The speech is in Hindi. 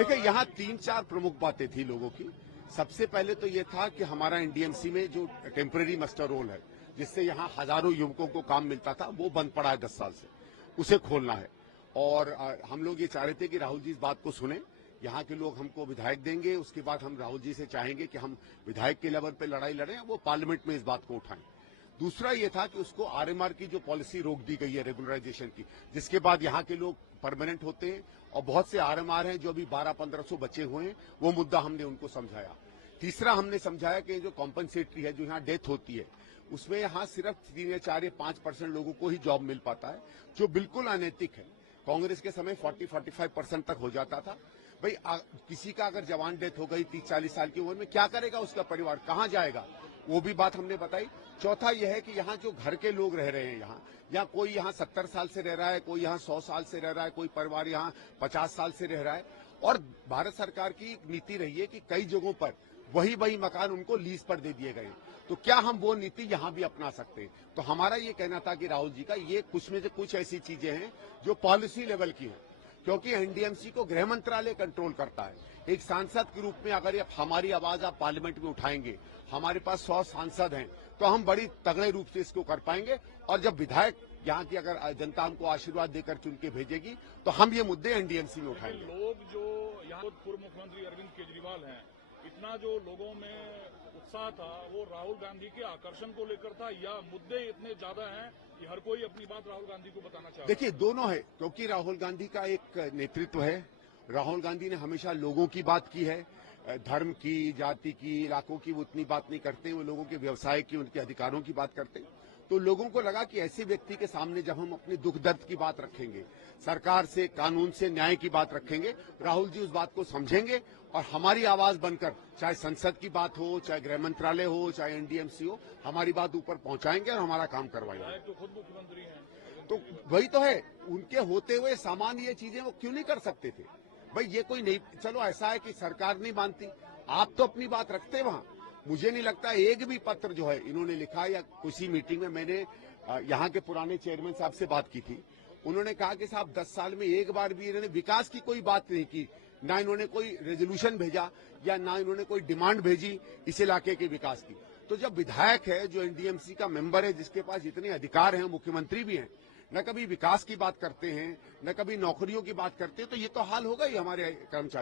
देखिए, यहाँ 3-4 प्रमुख बातें थी लोगों की। सबसे पहले तो ये था कि हमारा एनडीएमसी में जो टेम्पररी मस्टर रोल है, जिससे यहाँ हजारों युवकों को काम मिलता था, वो बंद पड़ा है 10 साल से। उसे खोलना है। और हम लोग ये चाह रहे थे कि राहुल जी इस बात को सुने। यहाँ के लोग हमको विधायक देंगे, उसके बाद हम राहुल जी से चाहेंगे कि हम विधायक के लेवल पे लड़ाई लड़ें, वो पार्लियामेंट में इस बात को उठाएं। दूसरा ये था कि उसको आरएमआर की जो पॉलिसी रोक दी गई है रेगुलराइजेशन की, जिसके बाद यहाँ के लोग परमानेंट होते हैं, और बहुत से आरएमआर हैं जो अभी 1200-1500 बचे हुए हैं, वो मुद्दा हमने उनको समझाया। तीसरा हमने समझाया कि जो कॉम्पनसेटरी है, जो यहाँ डेथ होती है, उसमें यहाँ सिर्फ 3 या 4 या 5% लोगों को ही जॉब मिल पाता है, जो बिल्कुल अनैतिक है। कांग्रेस के समय 40-45% तक हो जाता था। भाई किसी का अगर जवान डेथ हो गई 30-40 साल की उम्र में, क्या करेगा उसका परिवार, कहाँ जाएगा, वो भी बात हमने बताई। चौथा यह है कि यहाँ जो घर के लोग रह रहे हैं, यहाँ कोई यहाँ 70 साल से रह रहा है, कोई यहाँ 100 साल से रह रहा है, कोई परिवार यहाँ 50 साल से रह रहा है, और भारत सरकार की नीति रही है कि कई जगहों पर वही मकान उनको लीज पर दे दिए गए। तो क्या हम वो नीति यहाँ भी अपना सकते हैं? तो हमारा ये कहना था कि राहुल जी का ये कुछ में से कुछ ऐसी चीजें हैं जो पॉलिसी लेवल की हैं, क्योंकि एनडीएमसी को गृह मंत्रालय कंट्रोल करता है। एक सांसद के रूप में अगर हमारी आवाज आप पार्लियामेंट में उठाएंगे, हमारे पास 100 सांसद हैं, तो हम बड़ी तगड़े रूप से इसको कर पाएंगे। और जब विधायक यहाँ की अगर जनता हमको आशीर्वाद देकर चुन के भेजेगी, तो हम ये मुद्दे एनडीएमसी में उठाएंगे। लोग जो यहाँ पूर्व मुख्यमंत्री अरविंद केजरीवाल हैं, इतना जो लोगों में उत्साह था, वो राहुल गांधी के आकर्षण को लेकर था, या मुद्दे इतने ज्यादा हैं कि हर कोई अपनी बात राहुल गांधी को बताना चाहता है? देखिए, दोनों है, क्योंकि राहुल गांधी का एक नेतृत्व है। राहुल गांधी ने हमेशा लोगों की बात की है, धर्म की, जाति की, इलाकों की वो उतनी बात नहीं करते। वो लोगों के व्यवसाय की, उनके अधिकारों की बात करते। तो लोगों को लगा कि ऐसे व्यक्ति के सामने जब हम अपने दुख दर्द की बात रखेंगे, सरकार से, कानून से, न्याय की बात रखेंगे, राहुल जी उस बात को समझेंगे और हमारी आवाज बनकर, चाहे संसद की बात हो, चाहे गृह मंत्रालय हो, चाहे एनडीएमसी हो, हमारी बात ऊपर पहुंचाएंगे और हमारा काम करवाएंगे। तो खुद मुख्यमंत्री हैं, तो वही तो है, उनके होते हुए सामान्य ये चीजें वो क्यों नहीं कर सकते थे? भाई ये कोई नहीं, चलो ऐसा है कि सरकार नहीं मानती, आप तो अपनी बात रखते वहां। मुझे नहीं लगता एक भी पत्र जो है इन्होंने लिखा, या किसी मीटिंग में मैंने यहाँ के पुराने चेयरमैन साहब से बात की थी, उन्होंने कहा कि साहब 10 साल में एक बार भी इन्होंने विकास की कोई बात नहीं की, ना इन्होंने कोई रेजोल्यूशन भेजा, या ना इन्होंने कोई डिमांड भेजी इस इलाके के विकास की। तो जब विधायक है, जो एनडीएमसी का मेंबर है, जिसके पास जितने अधिकार हैं, मुख्यमंत्री भी हैं, न कभी विकास की बात करते हैं, न कभी नौकरियों की बात करते हैं, तो ये तो हाल होगा ही हमारे कर्मचारी।